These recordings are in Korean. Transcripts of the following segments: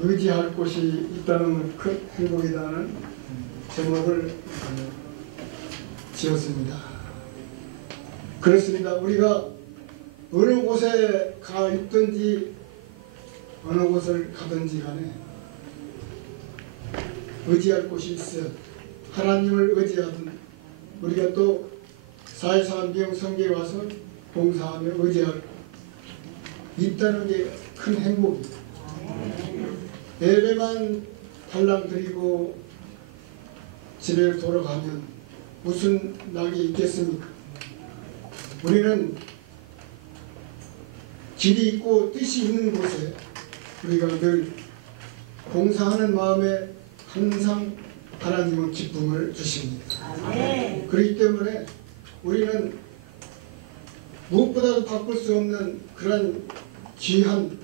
의지할 곳이 있다는 큰 행복이라는 제목을 지었습니다. 그렇습니다. 우리가 어느 곳에 가 있든지 어느 곳을 가든지 간에 의지할 곳이 있어요. 하나님을 의지하든 우리가 또 4.24 미용성계에 와서 봉사하며 의지할 있다는 게 큰 행복입니다. 예배만 달랑 드리고 집에 돌아가면 무슨 낙이 있겠습니까? 우리는 길이 있고 뜻이 있는 곳에 우리가 늘 봉사하는 마음에 항상 하나님은 기쁨을 주십니다. 그렇기 때문에 우리는 무엇보다도 바꿀 수 없는 그런 귀한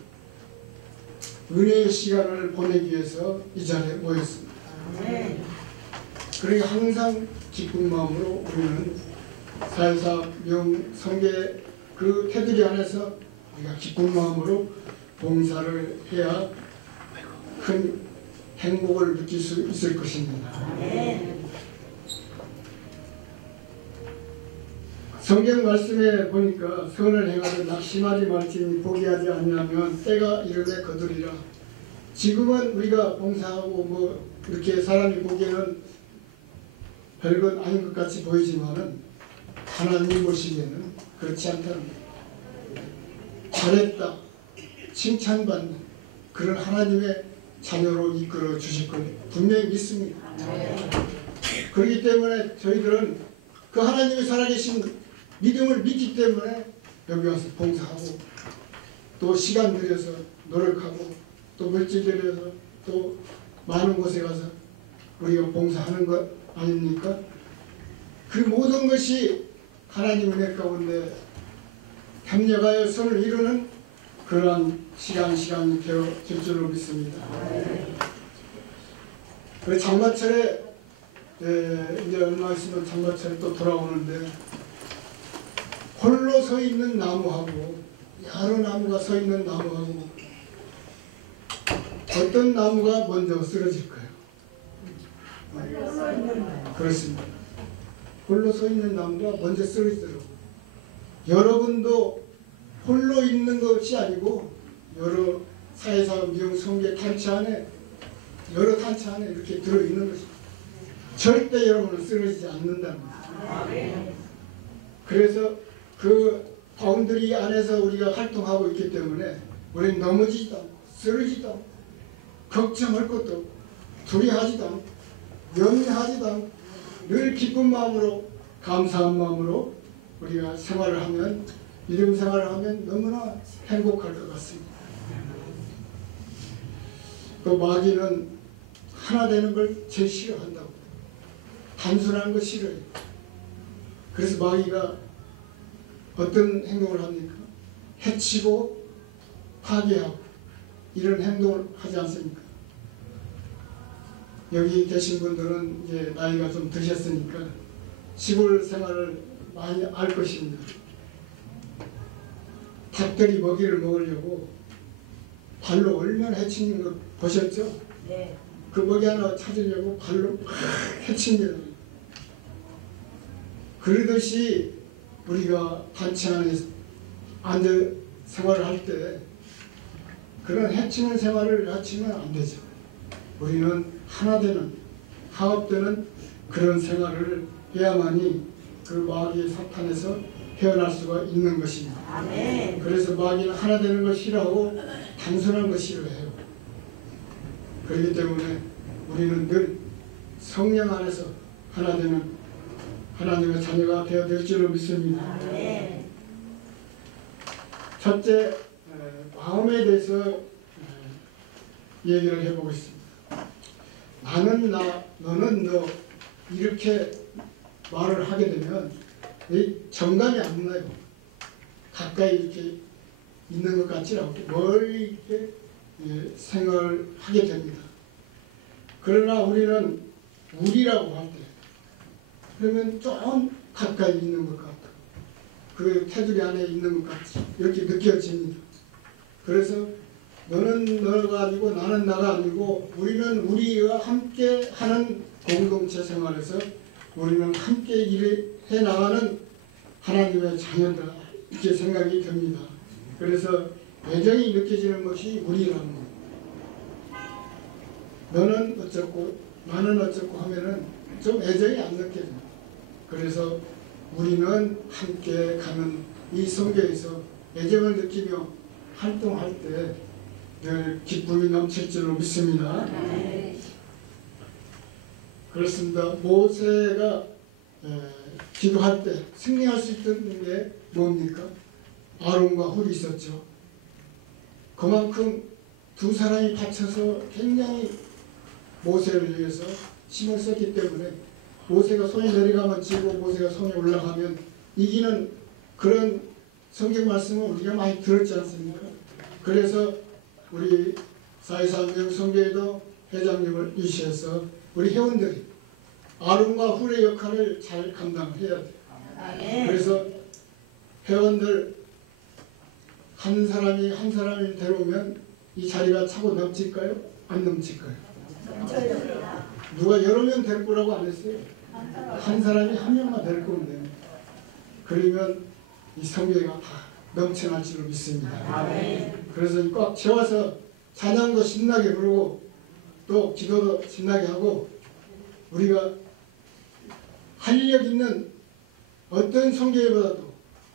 은혜의 시간을 보내기 위해서 이 자리에 모였습니다. 그러니 항상 기쁜 마음으로 우리는 4.24 미용성계 그 테두리 안에서 우리가 기쁜 마음으로 봉사를 해야 큰 행복을 느낄 수 있을 것입니다. 성경 말씀에 보니까 선을 행하되 낙심하지 말지니 포기하지 아니하면 때가 이르되 거두리라. 지금은 우리가 봉사하고 뭐 이렇게 사람이 보기에는 별건 아닌 것 같이 보이지만은 하나님 보시기에는 그렇지 않다는 거예요. 잘했다 칭찬받는 그런 하나님의 자녀로 이끌어 주실 걸 분명히 믿습니다. 그렇기 때문에 저희들은 그 하나님의 살아계신 믿음을 믿기 때문에 여기 와서 봉사하고 또 시간 들여서 노력하고 또 물질 들여서 또 많은 곳에 가서 우리가 봉사하는 것 아닙니까? 그 모든 것이 하나님 은혜 가운데 협력하여 선을 이루는 그러한 시간이 되어질 줄로 믿습니다. 그 장마철에 이제 얼마 있으면 장마철에 또 돌아오는데 홀로 서 있는 나무하고 여러 나무가 서 있는 나무하고 어떤 나무가 먼저 쓰러질까요? 그렇습니다. 홀로 서 있는 나무가 먼저 쓰러지도록 여러분도 홀로 있는 것이 아니고 여러 4.24 미용성계 단체 안에 여러 단체 안에 이렇게 들어있는 것입니다. 절대 여러분은 쓰러지지 않는다는 것입니다. 그래서 그 바운더리 안에서 우리가 활동하고 있기 때문에 우리는 넘어지지도 않고 쓰러지지도 않고 걱정할 것도 없고 두려워하지도 않고 염려하지도 않고 늘 기쁜 마음으로 감사한 마음으로 우리가 생활을 하면 믿음 생활을 하면 너무나 행복할 것 같습니다. 그 마귀는 하나 되는 걸 제일 싫어한다고. 단순한 거 싫어해요. 그래서 마귀가 어떤 행동을 합니까? 해치고 파괴하고 이런 행동을 하지 않습니까? 여기 계신 분들은 이제 나이가 좀 드셨으니까 시골 생활을 많이 알 것입니다. 닭들이 먹이를 먹으려고 발로 얼마나 해치는 거 보셨죠? 네. 그 먹이 하나 찾으려고 발로 해칩니다. 그러듯이 우리가 단체 안에 앉아 생활을 할 때 그런 해치는 생활을 하치면 안 되죠. 우리는 하나 되는 화합되는 그런 생활을 해야만이 그 마귀의 사탄에서 헤어날 수가 있는 것입니다. 아멘. 그래서 마귀는 하나 되는 걸 싫어하고 단순한 걸 싫어해요. 그렇기 때문에 우리는 늘 성령 안에서 하나 되는 하나님의 자녀가 되어질 줄로 믿습니다. 아멘. 첫째, 마음에 대해서 얘기를 해보고 있습니다. 나는 나, 너는 너 이렇게 말을 하게 되면 정감이 안 나요. 가까이 이렇게 있는 것 같지 않고 멀리 이렇게 생각을 하게 됩니다. 그러나 우리는 우리라고 할 때 그러면 좀 가까이 있는 것 같고 그 테두리 안에 있는 것 같이 이렇게 느껴집니다. 그래서 너는 너가 아니고 나는 나가 아니고 우리는 우리와 함께 하는 공동체 생활에서 우리는 함께 일해 나가는 하나님의 자녀다 이렇게 생각이 듭니다. 그래서 애정이 느껴지는 것이 우리라는 겁니다. 너는 어쩌고 나는 어쩌고 하면은 좀 애정이 안 느껴집니다. 그래서 우리는 함께 가는 이 성교에서 애정을 느끼며 활동할 때 늘 기쁨이 넘칠 줄로 믿습니다. 그렇습니다. 모세가 기도할 때 승리할 수 있던 게 뭡니까? 아론과 훌이 있었죠. 그만큼 두 사람이 받쳐서 굉장히 모세를 위해서 힘을 썼기 때문에 모세가 손이 내려가면 지고 모세가 손이 올라가면 이기는 그런 성경 말씀을 우리가 많이 들었지 않습니까? 그래서 우리 4.23 성교회도 회장님을 위시해서 우리 회원들이 아론과 훌의 역할을 잘 감당해야 돼요. 그래서 회원들 한 사람이 한 사람을 데려오면 이 자리가 차고 넘칠까요? 안 넘칠까요? 누가 여러 명 될 거라고 안 했어요. 한 사람이 한 명만 될 건데 그러면 이 성교회가 다 넘쳐날 줄로 믿습니다. 그래서 꽉 채워서 찬양도 신나게 부르고 또 기도도 신나게 하고 우리가 활력 있는 어떤 성교회보다도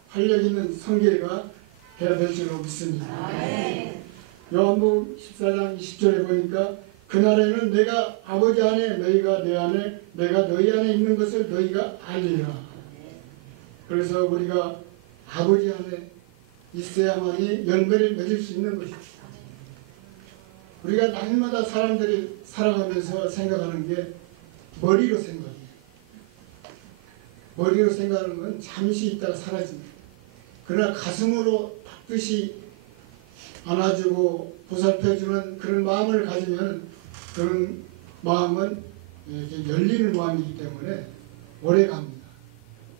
활력 있는 성교회가 해야 될 줄로 믿습니다. 요한복음 14장 20절에 보니까 그날에는 내가 아버지 안에 너희가 내 안에 내가 너희 안에 있는 것을 너희가 알리라. 그래서 우리가 아버지 안에 있어야만이 열매를 맺을 수 있는 것이죠. 우리가 날마다 사람들이 살아가면서 생각하는 게 머리로 생각해요. 머리로 생각하는 건 잠시 있다가 사라집니다. 그러나 가슴으로 반드시 안아주고 보살펴주는 그런 마음을 가지면 그런 마음은 열리는 마음이기 때문에 오래 갑니다.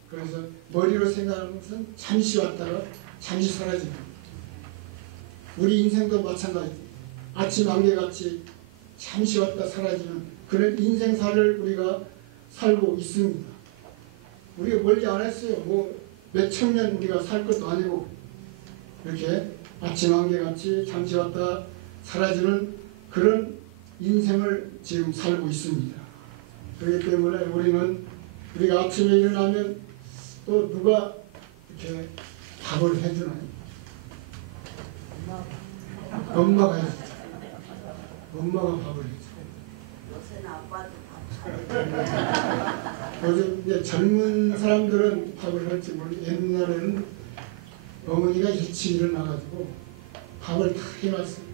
그래서 머리로 생각하는 것은 잠시 왔다가 잠시 사라집니다. 우리 인생도 마찬가지입니다. 아침 안개같이 잠시 왔다 사라지는 그런 인생사를 우리가 살고 있습니다. 우리가 멀리 안 했어요. 뭐 몇천 년 우리가 살 것도 아니고 이렇게 아침 안개같이 잠시 왔다 사라지는 그런 인생을 지금 살고 있습니다. 그렇기 때문에 우리가 아침에 일어나면 또 누가 이렇게 밥을 해주나요? 엄마가 해주죠. 엄마가 밥을 해줘. 요새는 아빠도 밥 요즘 이제 젊은 사람들은 밥을 할지 모르겠는데 옛날에는 어머니가 일찍 일어나가지고 밥을 다 해놨어요.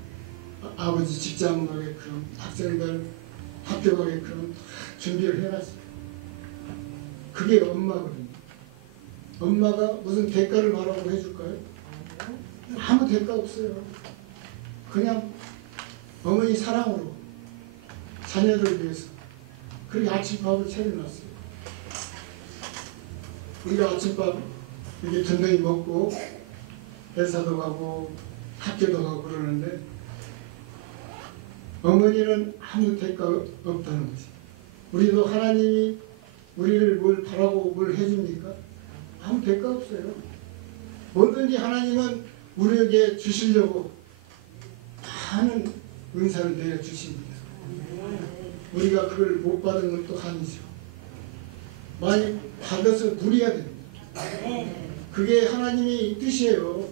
아버지 직장 가게끔 학생들 학교 가게끔 다 준비를 해놨어요. 그게 엄마거든요. 엄마가 무슨 대가를 바라고 해줄까요? 아무 대가 없어요. 그냥 어머니 사랑으로 자녀들 위해서 그렇게 아침밥을 차려놨어요. 우리가 아침밥 이렇게 든든히 먹고 회사도 가고 학교도 가고 그러는데 어머니는 아무 대가 없다는 거지. 우리도 하나님이 우리를 뭘 바라고 뭘 해줍니까? 아무 대가 없어요. 뭐든지 하나님은 우리에게 주시려고 많은 은사를 내려주십니다. 우리가 그걸 못 받은 것도 아니죠. 많이 받아서 누려야 됩니다. 그게 하나님의 뜻이에요.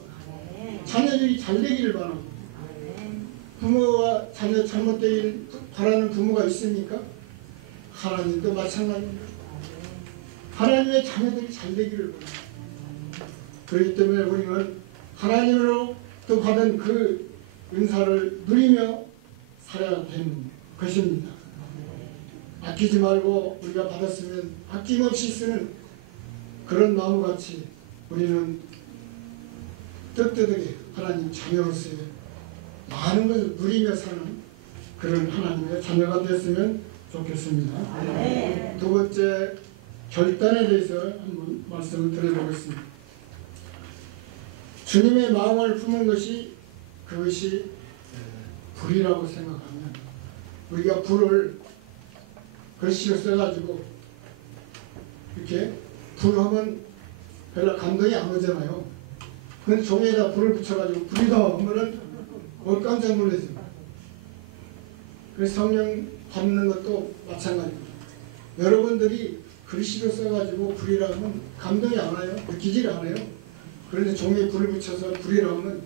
자녀들이 잘 되기를 바라고 부모와 자녀 잘못되기를 바라는 부모가 있습니까? 하나님도 마찬가지입니다. 하나님의 자녀들이 잘 되기를 바랍니다. 그렇기 때문에 우리는 하나님으로부터 받은 그 은사를 누리며 살아야 되는 것입니다. 아끼지 말고 우리가 받았으면 아낌없이 쓰는 그런 마음같이 우리는 떳떳하게 하나님 자녀로서의 많은 것을 누리며 사는 그런 하나님의 자녀가 됐으면 좋겠습니다. 두 번째, 결단에 대해서 한번 말씀을 드려보겠습니다. 주님의 마음을 품은 것이 그것이 불이라고 생각하면 우리가 불을 글씨로 써가지고 이렇게 불하면 별로 감동이 안 오잖아요. 그건 종이에다 불을 붙여가지고 불이다 하면은 깜짝 놀라죠. 그래서 성령 받는 것도 마찬가지입니다. 여러분들이 글씨로 써가지고 불이라 하면 감동이 안 와요. 느끼질 않아요. 그런데 종이에 불을 붙여서 불이라 하면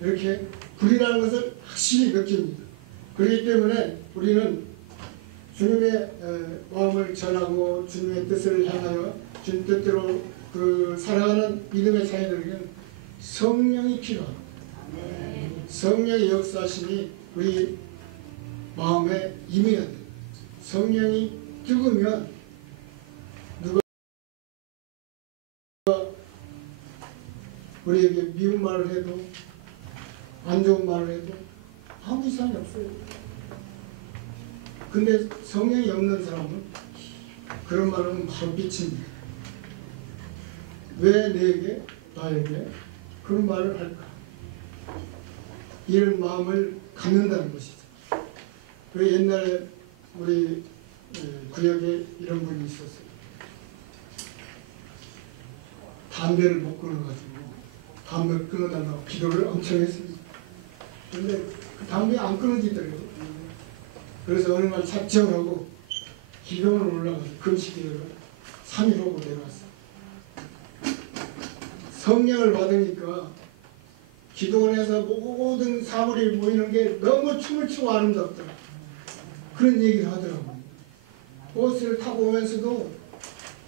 이렇게 불이라는 것을 확실히 느낍니다. 그렇기 때문에 우리는 주님의 마음을 전하고 주님의 뜻을 향하여 주님 뜻대로 살아가는 믿음의 자녀들에게는 성령이 필요합니다. 성령의 역사심이 우리 마음에 임해야 됩니다. 성령이 뜨거우면 누가 우리에게 미운 말을 해도 안 좋은 말을 해도 아무 이상이 없어요. 근데 성령이 없는 사람은 그런 말을 하면 바로 삐칩니다. 왜 내게 나에게 그런 말을 할까? 이런 마음을 갖는다는 것이죠. 그 옛날에 우리 구역에 이런 분이 있었어요. 담배를 못 끊어가지고 담배 끊어달라고 기도를 엄청 했습니다. 그런데 그 담배 안 끊어지더라고요. 그래서 어느 날 작정을 하고 기도를 올라가서 금식기도를 3일 하고 내려왔어요. 성령을 받으니까 기도원에서 모든 사물이 모이는 게 너무 춤을 추고 아름답더라. 그런 얘기를 하더라고요. 버스를 타고 오면서도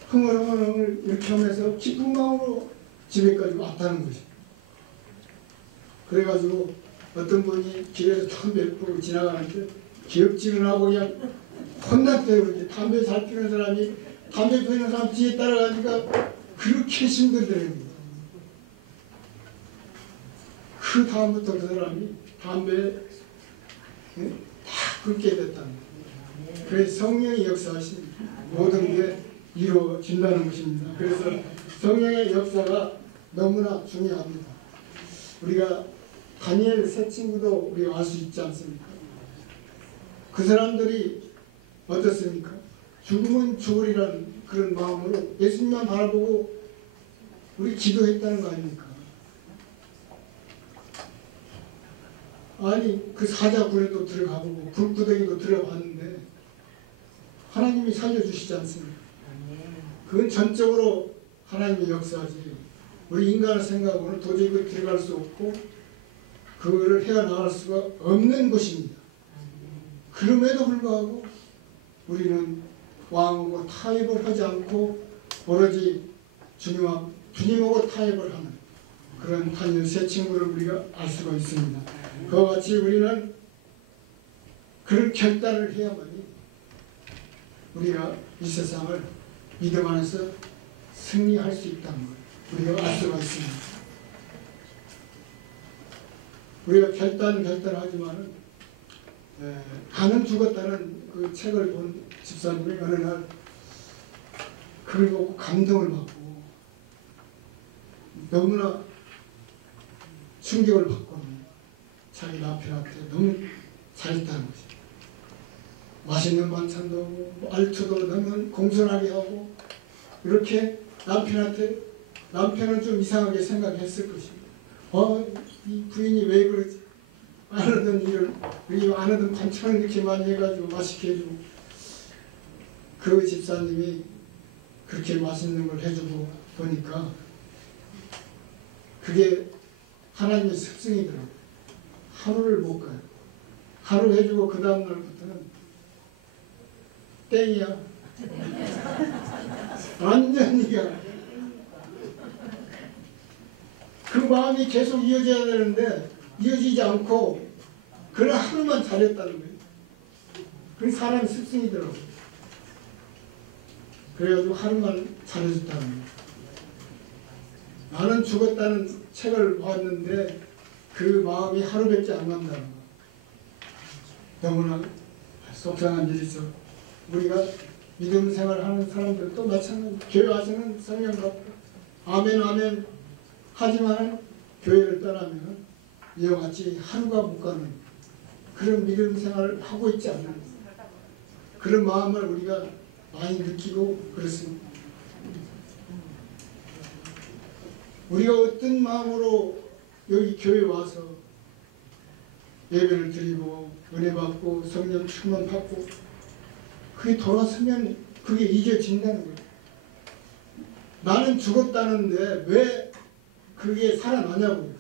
흥얼흥얼 이렇게 하면서 기쁜 마음으로 집에까지 왔다는 거죠. 그래가지고 어떤 분이 길에서 담배를 피우고 지나가는데 기억질을 하고 그냥 혼났대요. 그렇게 담배 잘 피우는 사람이 담배 피우는 사람 뒤에 따라가니까 그렇게 힘들더라고요. 그 다음부터 그 사람이 담배에 다 끊게 됐다는 거예요. 그래서 성령의 역사하신 모든 게 이루어진다는 것입니다. 그래서 성령의 역사가 너무나 중요합니다. 우리가 다니엘 세 친구도 우리가 알 수 있지 않습니까? 그 사람들이 어떻습니까? 죽으면 죽으리라는 그런 마음으로 예수님만 바라보고 우리 기도했다는 거 아닙니까? 아니 그 사자굴에도 들어가보고 불구덩이도 들어봤는데 하나님이 살려주시지 않습니까? 그건 전적으로 하나님의 역사지 우리 인간의 생각으로는 도저히 그 들어갈 수 없고 그거를 헤어나갈 수가 없는 것입니다. 그럼에도 불구하고 우리는 왕하고 타협을 하지 않고 오로지 주님하고 타협을 하는 그런 다니엘 세 친구를 우리가 알 수가 있습니다. 그와 같이 우리는 그런 결단을 해야만이 우리가 이 세상을 믿음 안에서 승리할 수 있다는 걸 우리가 알 수가 있습니다. 우리가 결단하지만은 가는 죽었다는 그 책을 본 집사님이 어느 날 그걸 보고 감동을 받고 너무나 충격을 받고 자기 남편한테 너무 잘했다는 거지. 맛있는 반찬도 하고 말투도 너무 공손하게 하고 이렇게 남편은 좀 이상하게 생각했을 것입니다. 이 부인이 왜 그러지? 안 하던 일을 안 하던 반찬을 이렇게 많이 해가지고 맛있게 해주고 그 집사님이 그렇게 맛있는 걸 해주고 보니까 그게 하나님의 습성이더라고요. 하루를 못 가요. 하루 해주고 그 다음날부터는 땡이야. 완전히가. 그 마음이 계속 이어져야 되는데 이어지지 않고 그냥 하루만 잘했다는 거예요. 그게 사람의 습성이더라고요. 그래가지고 하루만 잘해줬다는 거예요. 나는 죽었다는 책을 봤는데 그 마음이 하루밖에 안 간다는 거. 너무나 속상한 일이죠. 우리가 믿음 생활하는 사람들도 마찬가지. 교회 와서는 성령 받고 아멘 아멘 하지만 교회를 떠나면 이와 같이 하루가 못 가는 그런 믿음 생활을 하고 있지 않는 그런 마음을 우리가 많이 느끼고 그렇습니다. 우리가 어떤 마음으로 여기 교회 와서 예배를 드리고 은혜 받고 성령 충만 받고 그게 돌아서면 그게 잊어진다는 거예요. 나는 죽었다는데 왜 그게 살아나냐고.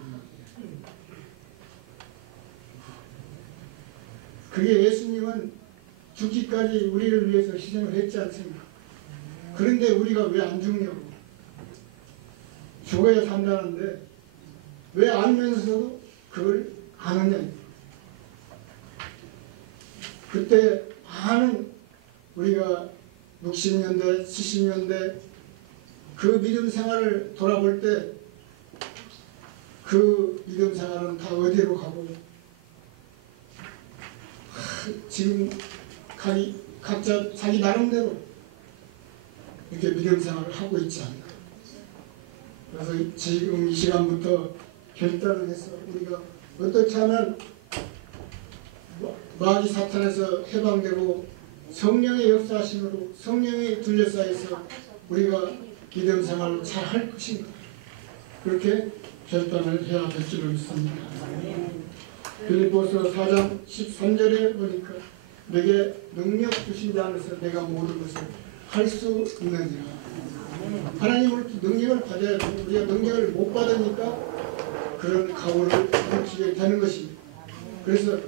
그게 예수님은 죽기까지 우리를 위해서 희생을 했지 않습니까? 그런데 우리가 왜 안 죽냐고. 죽어야 산다는데 왜 알면서도 그걸 안 하냐. 그때 많은 우리가 60년대, 70년대 그 믿음 생활을 돌아볼 때 그 믿음 생활은 다 어디로 가고 지금 각자 자기 나름대로 이렇게 믿음 생활을 하고 있지 않나. 그래서 지금 이 시간부터 결단을 해서 우리가 어떻게 하면 마귀 사탄에서 해방되고 성령의 역사하심으로 성령이 둘러싸여서 우리가 믿음 생활을 잘 할 것인가. 그렇게 결단을 해야 될 줄 믿습니다. 빌립보서 4장 13절에 보니까 내게 능력 주신 자 안에서 내가 모든 것을 할 수 있느니라. 하나님으로부터 능력을 받아야 되고 우리가 능력을 못 받으니까 그런 각오를 하게 되는 것입니다. 그래서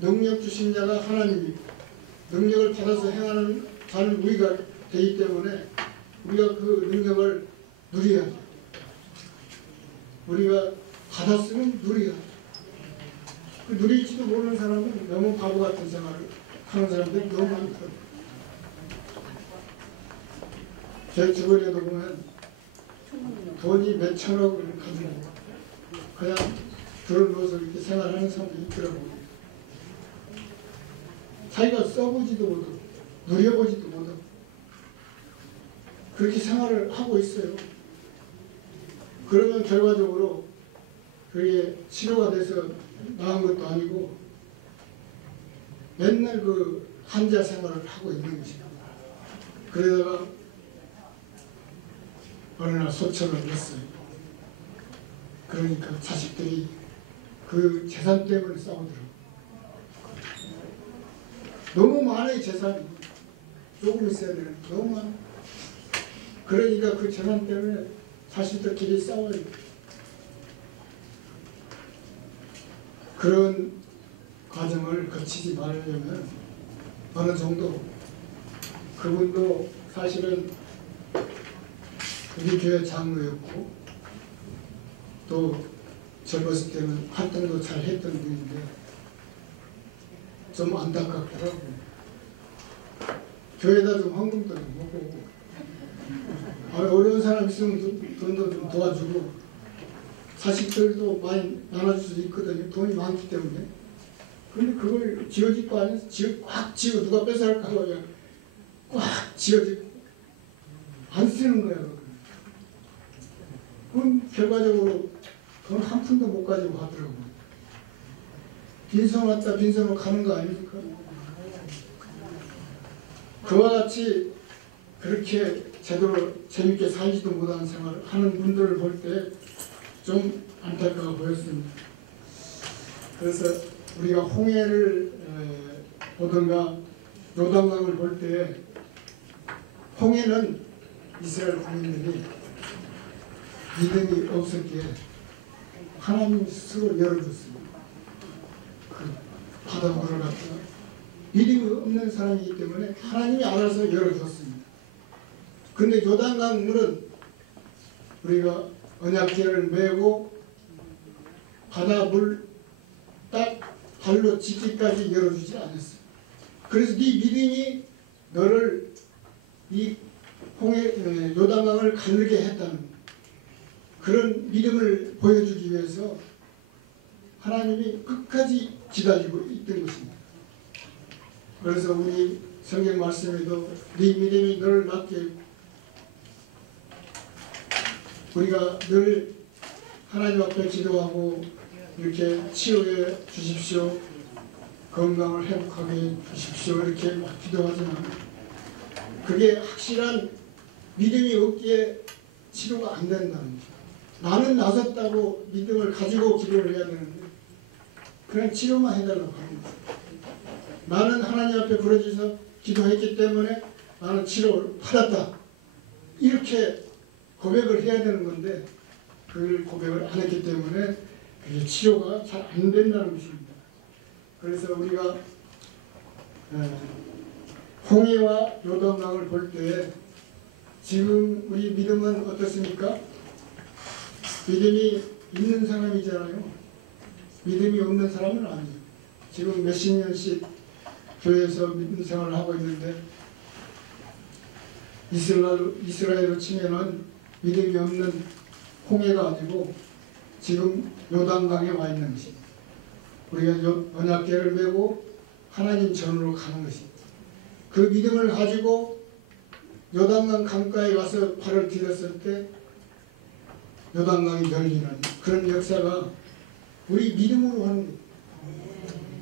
능력 주신 자가 하나님이고 능력을 받아서 행하는 자는 우리가 되기 때문에 우리가 그 능력을 누려야 돼요. 우리가 받았으면 누려야 돼요. 그 누리지도 모르는 사람은 너무 바보 같은 생활을 하는 사람들이 너무 많거든요. 제 주변에도 보면 돈이 몇 천억을 가지고 그냥 들어누워서 이렇게 생활하는 사람도 있더라고요. 자기가 써보지도 못하고 누려보지도 못하고 그렇게 생활을 하고 있어요. 그러면 결과적으로 그게 치료가 돼서 나은 것도 아니고 맨날 그 한자 생활을 하고 있는 것이다. 그러다가 어느 날 소천을 했어요. 그러니까 자식들이 그 재산 때문에 싸우더라고요. 너무 많아요. 재산이. 조금 있어야 되는 너무 많아. 그러니까 그 재산 때문에 자식들끼리 싸워요. 그런 과정을 거치지 말려면 어느 정도 그분도 사실은 우리 교회 장로였고 또 젊었을 때는 활동도 잘 했던 분인데 좀 안타깝더라고요. 교회에다 좀 헌금도 좀 하고 어려운 사람 있으면 돈도 좀 도와주고 자식들도 많이 나눠줄 수 있거든요. 돈이 많기 때문에. 근데 그걸 지어질 거 아니에요? 꽉 쥐고 누가 뺏어갈까 하고 그냥 꽉 쥐어지고 안 쓰는 거예요. 그럼 결과적으로 돈 한 푼도 못 가지고 가더라고요. 빈손 왔다 빈손으로 가는 거 아닙니까? 그와 같이 그렇게 제대로 재밌게 살지도 못하는 생활을 하는 분들을 볼 때 좀 안타까워 보였습니다. 그래서 우리가 홍해를 보든가 요단강을 볼 때 홍해는 이스라엘 국민들이 믿음이 없었기에 하나님 스스로 열어줬습니다. 그 바닷물을 갖다가 믿음이 없는 사람이기 때문에 하나님이 알아서 열어줬습니다. 근데 요단강 물은 우리가 언약궤를 메고 바다물 딱 발로 짚기까지 열어주지 않았어요. 그래서 네 믿음이 너를 이 요단강을 가르게 했다는 그런 믿음을 보여주기 위해서 하나님이 끝까지 기다리고 있던 것입니다. 그래서 우리 성경 말씀에도 네 믿음이 너를 낫게, 우리가 늘 하나님 앞에 기도하고 이렇게 치유해 주십시오, 건강을 회복하게 해 주십시오 이렇게 막 기도하지만 그게 확실한 믿음이 없기에 치료가 안 된다는 거죠. 나는 나섰다고 믿음을 가지고 기도를 해야 되는데 그냥 치료만 해달라고 합니다. 나는 하나님 앞에 부르짖어서 기도했기 때문에 나는 치료를 받았다 이렇게 고백을 해야 되는 건데 그 고백을 안 했기 때문에 그게 치료가 잘 안 된다는 것입니다. 그래서 우리가 홍해와 요단강을 볼 때 지금 우리 믿음은 어떻습니까? 믿음이 있는 사람이잖아요. 믿음이 없는 사람은 아니에요. 지금 몇십 년씩 교회에서 믿음 생활을 하고 있는데 이스라엘로 치면은 믿음이 없는 홍해가 아니고 지금 요단강에 와 있는 것입니다. 우리가 언약궤를 메고 하나님 전으로 가는 것입니다. 그 믿음을 가지고 요단강 강가에 가서 발을 디뎠을 때 요단강이 열리는 그런 역사가 우리 믿음으로 하는 거예요.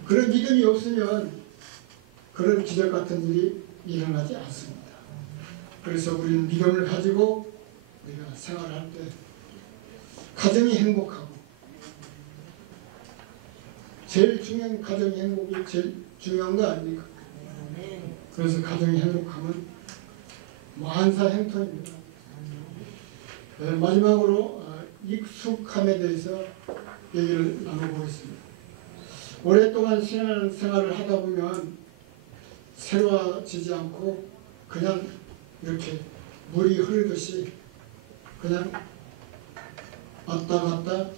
그런 믿음이 없으면 그런 기적 같은 일이 일어나지 않습니다. 그래서 우리는 믿음을 가지고 우리가 생활할 때 가정이 행복하고, 제일 중요한 가정의 행복이 제일 중요한 거 아닙니까? 그래서 가정이 행복하면 만사형통입니다. 마지막으로 익숙함에 대해서 얘기를 나눠보겠습니다. 오랫동안 신앙생활을 하다 보면 새로워지지 않고 그냥 이렇게 물이 흐르듯이 그냥 왔다 갔다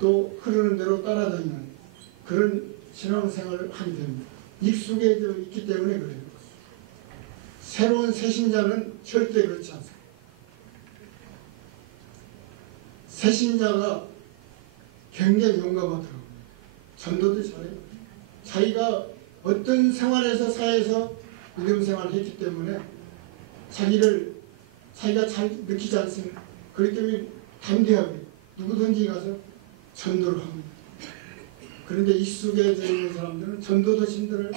또 흐르는 대로 따라다니는 그런 신앙생활을 하게 됩니다. 익숙해져 있기 때문에 그래요. 새로운 새신자는 절대 그렇지 않습니다. 새신자가 굉장히 용감하더라고요. 전도도 잘해요. 자기가 어떤 생활에서 사회에서 믿음 생활을 했기 때문에 자기가 잘 느끼지 않습니다. 그렇기 때문에 담대하게 누구든지 가서 전도를 합니다. 그런데 익숙해져 있는 사람들은 전도도 힘들어요.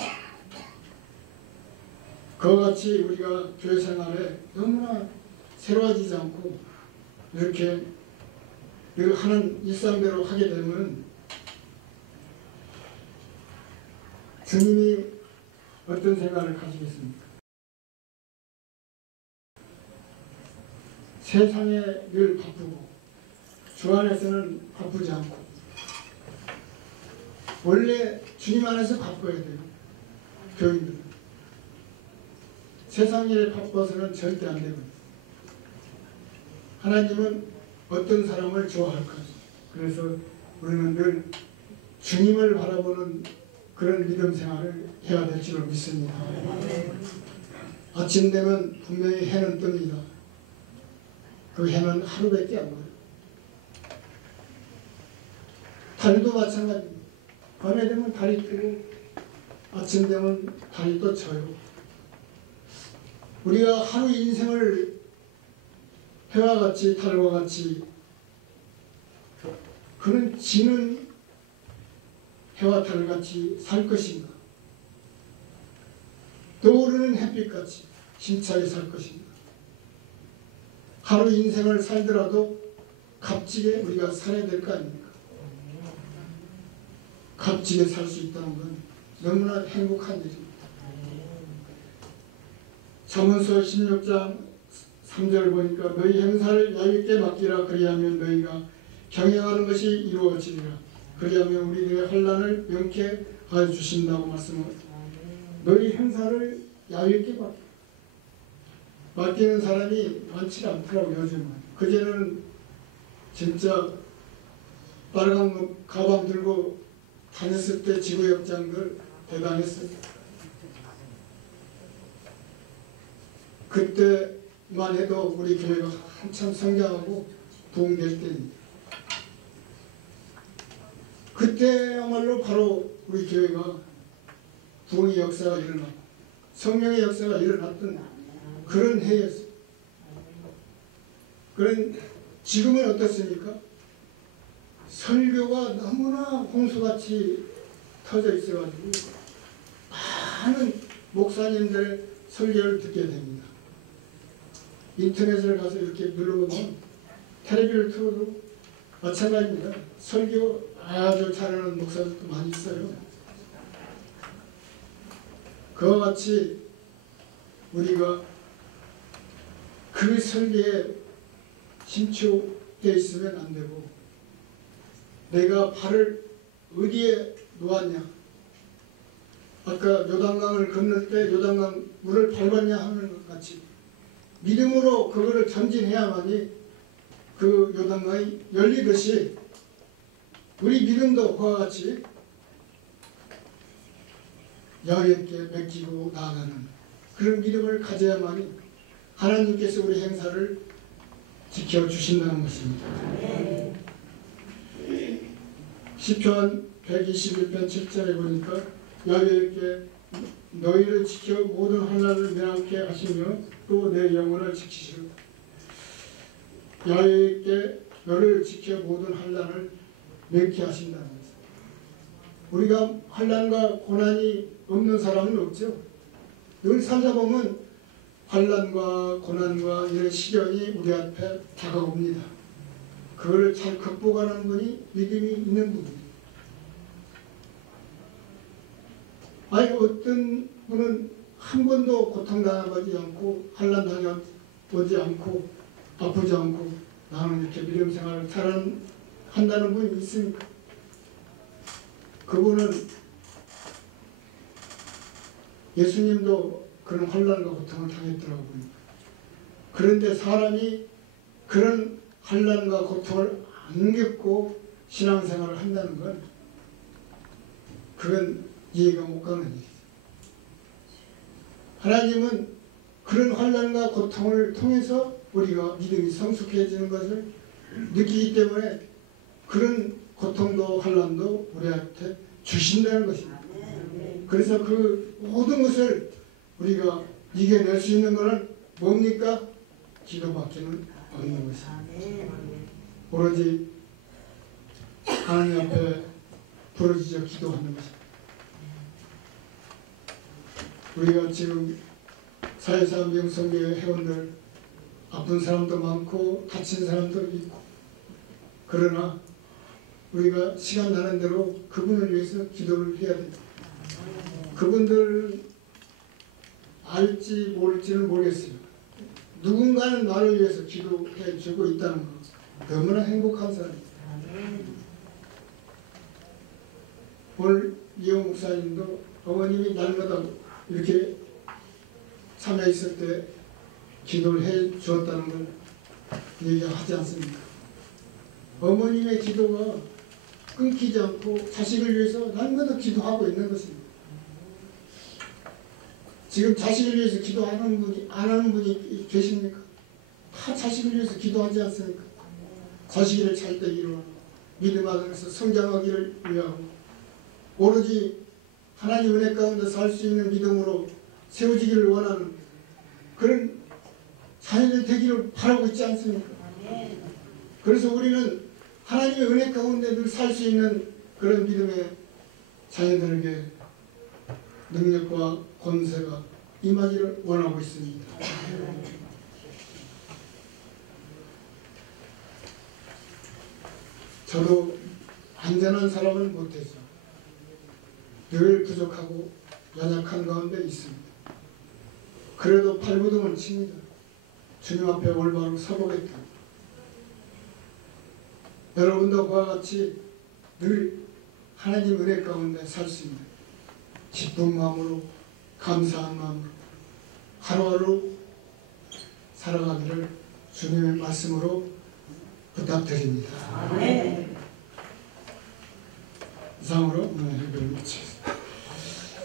그와 같이 우리가 교회 생활에 너무나 새로워지지 않고 이렇게 늘 하는 일상대로 하게 되면 주님이 어떤 생각을 가지겠습니까? 세상에 늘 바쁘고 주 안에서는 바쁘지 않고, 원래 주님 안에서 바빠야 돼요. 교인들은 세상 일에 바빠서는 절대 안 되거든요. 하나님은 어떤 사람을 좋아할까? 그래서 우리는 늘 주님을 바라보는 그런 믿음 생활을 해야 될 줄로 믿습니다. 아침 되면 분명히 해는 뜹니다. 그 해는 하루밖에 안 가요. 달도 마찬가지입니다. 밤에 되면 달이 뜨고 아침 되면 달이 또 져요. 우리가 하루 인생을 해와 같이 달과 같이 그는 지는 해와 달같이 살 것인가? 떠오르는 햇빛같이 힘차게 살 것인가? 하루 인생을 살더라도 값지게 우리가 살아야 될 거 아닙니까? 값지게 살 수 있다는 건 너무나 행복한 일입니다. 잠언서 16장 3절 보니까 너희 행사를 야윗께 맡기라. 그리하면 너희가 경영하는 것이 이루어지리라. 그리하면 우리들의 환난을 명쾌 하여 주신다고 말씀합니다. 너희 행사를 야윗께 맡기는 사람이 많지 않더라고요. 요즘은. 그전에는 진짜 빨간 가방 들고 다녔을 때 지구역장들 대단했어요. 그때만 해도 우리 교회가 한참 성장하고 부흥될 때입니다. 그때야말로 바로 우리 교회가 부흥의 역사가 일어나고 성령의 역사가 일어났던 그런 해였어요. 그런 지금은 어떻습니까? 설교가 너무나 홍수같이 터져 있어가지고 많은 목사님들의 설교를 듣게 됩니다. 인터넷을 가서 이렇게 눌러보면 텔레비를 틀어도 마찬가지입니다. 설교 아주 잘하는 목사들도 많이 있어요. 그와 같이 우리가 그 설교에 심취되어 있으면 안 되고 내가 발을 어디에 놓았냐, 아까 요단강을 건널 때 요단강 물을 밟았냐 하는 것 같이 믿음으로 그거를 전진해야만이 그 요단강이 열리듯이 우리 믿음도 그와 같이 여호와께 맡기고 나아가는 그런 믿음을 가져야만이 하나님께서 우리 행사를 지켜주신다는 것입니다. 시편 121편 7절에 보니까 여호와께 너희를 지켜 모든 환난을 면하게 하시며 또 내 영혼을 지키시고 여호와께 너를 지켜 모든 환난을 면케 하신다는 것입니다. 우리가 환난과 고난이 없는 사람은 없죠. 늘 살다 보면 환난과 고난과 이런 시련이 우리 앞에 다가옵니다. 그걸 잘 극복하는 분이 믿음이 있는 분입니다. 아니 어떤 분은 한 번도 고통당하지 않고 환난당하지 않고 아프지 않고 나는 이렇게 믿음 생활을 한다는 분이 있으니까 그분은 예수님도 그런 환난과 고통을 당했더라고요. 그런데 사람이 그런 환난과 고통을 안 겪고 신앙생활을 한다는 건 그건 이해가 못 가는 일이죠. 하나님은 그런 환난과 고통을 통해서 우리가 믿음이 성숙해지는 것을 느끼기 때문에 그런 고통도 환난도 우리한테 주신다는 것입니다. 그래서 그 모든 것을 우리가 이겨낼 수 있는 것은 뭡니까? 기도밖에는 없는 것입니다. 오로지 하나님 앞에 부르짖어 기도하는 것입니다. 우리가 지금 사회사 명성교회 회원들 아픈 사람도 많고 다친 사람도 있고 그러나 우리가 시간 나는 대로 그분을 위해서 기도를 해야 됩니다. 그분들 알지 모를지는 모르겠어요. 누군가는 나를 위해서 기도해 주고 있다는 것 너무나 행복한 사람입니다. 오늘 이용 목사님도 어머님이 날마다 이렇게 참여 있을 때 기도를 해 주었다는 걸 얘기하지 않습니까? 어머님의 기도가 끊기지 않고 자식을 위해서 날마다 기도하고 있는 것입니다. 지금 자식을 위해서 기도하는 분이 안 하는 분이 계십니까? 다 자식을 위해서 기도하지 않습니까? 자식을 잘 때 이루어 믿음 안에서 성장하기를 위하고 오로지 하나님 은혜 가운데 살 수 있는 믿음으로 세워지기를 원하는 그런 자녀들 되기를 바라고 있지 않습니까? 그래서 우리는 하나님의 은혜 가운데 늘 살 수 있는 그런 믿음의 자녀들에게 능력과 권세가 임하기를 원하고 있습니다. 저도 안전한 사람은 못해서 늘 부족하고 연약한 가운데 있습니다. 그래도 발버둥을 칩니다. 주님 앞에 올바로 서보겠다. 여러분도 그와 같이 늘 하나님 은혜 가운데 살 수 있는 기쁜 마음으로 감사한 마음으로 하루하루 살아가기를 주님의 말씀으로 부탁드립니다. 이상으로 오늘 회개를 마치겠습니다.